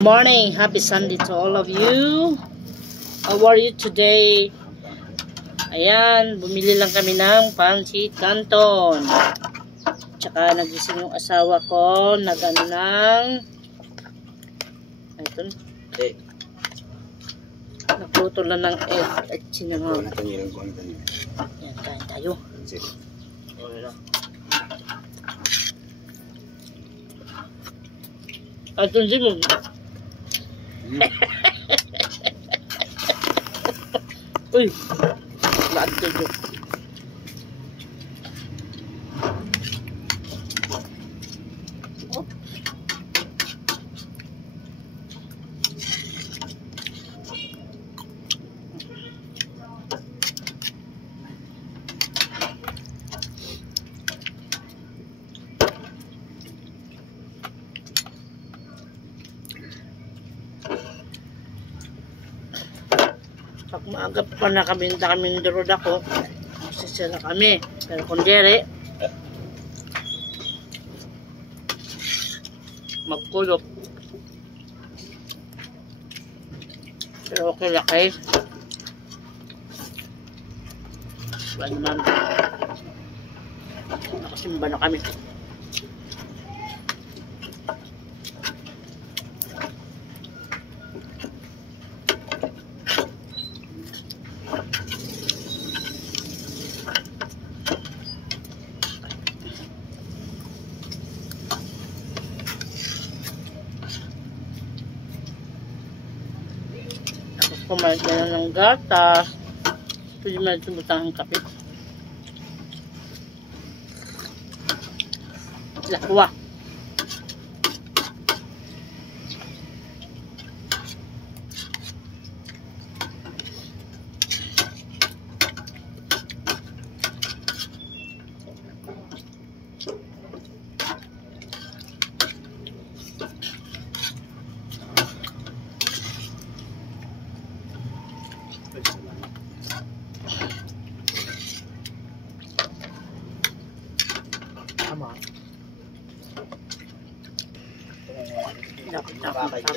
Morning, happy Sunday to all of you. How are you today? Ayan, bumili lang kami ng pancit canton. Tsaka nagising yung asawa ko, nagano ng ito, egg. nagluto lang ng egg at sinangag. Ayan, kain tayo. At hindi mo. Uy, lahat kayo. Pag maaga pa na kami durod ako, magsisira kami. Pero kung dere, magkulop. Pero okay lang kayo. Wala naman. Nakasimba na kami. Kumain ka na ng gatas. Pwede mo sumutang ang kape. Lakwa. Tama. Dapat tapos.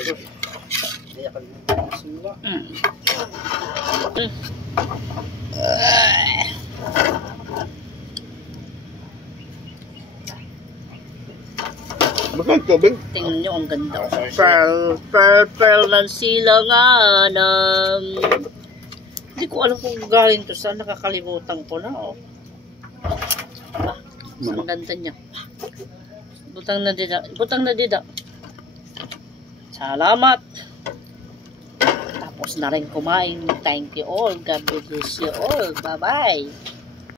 Tingnan nyo, ang ganda. Pearl ng silangan. Hindi ko alam kung galing to saan. Nakakalimutan ko na. Oh. Ang ganda niya. Butang na dida. Salamat. Tapos na rin kumain. Thank you all. God bless you all. Bye-bye.